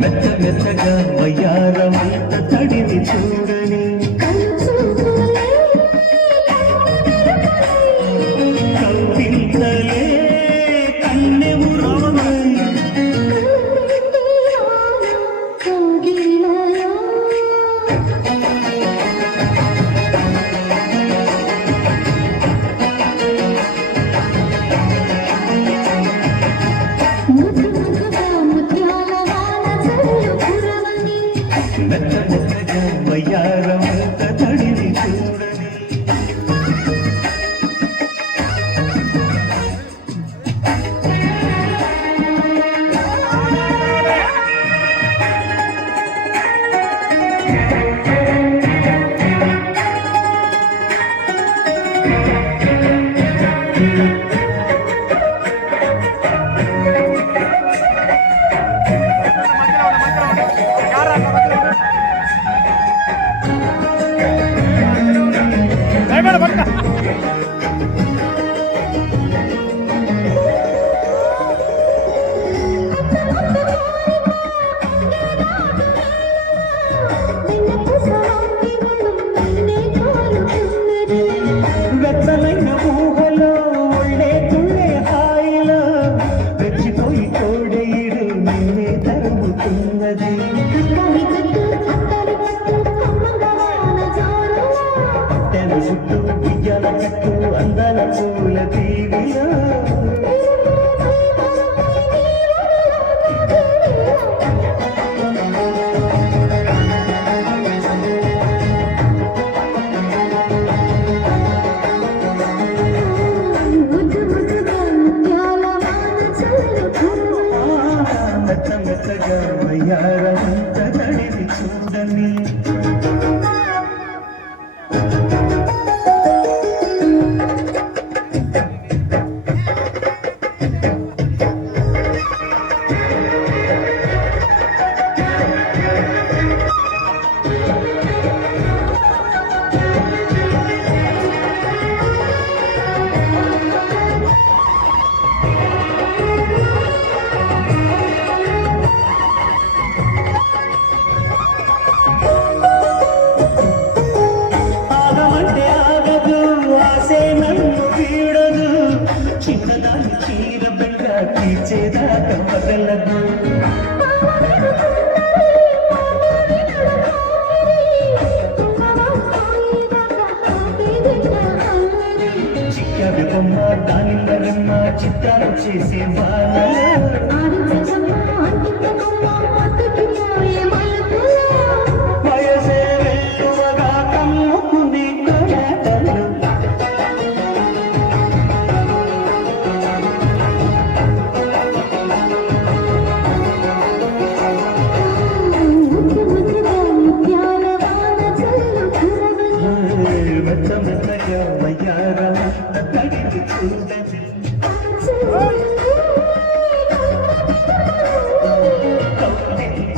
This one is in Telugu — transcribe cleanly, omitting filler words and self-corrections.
మెత్త మెత్తగా వయ్యారమంత తడిని చూడని కవ్వింతలే కన్నెము రామై మెత్త మెత్తగా వయ్యారమంత తడిని చూడని వెచ్చలైన ఊహలో ఒళ్ళే తుళ్ళే హాయిలో రెచ్చిపోయి తోడేయుడు నిన్నే తరుముతున్నది తెర చుట్టూ విద్యల కట్టు అందాల పూల దీవిలో మెత్త మెత్తగా వయ్యారమంత తడిని చూడని ఆగమంటే ఆగదు ఆసే నన్ను వీడదు చిన్నదాని చీర బెండ తీర్చేదాకా వదలదు చిక్కవి బొమ్మ దాని మరమ్మ చిత్తాలు చేసే బాల వయసే వెల్లువగా కమ్ముకుంది కళలు మెత్త మెత్తగా వయ్యారమంత తడిని చూడని కవ్వింతలే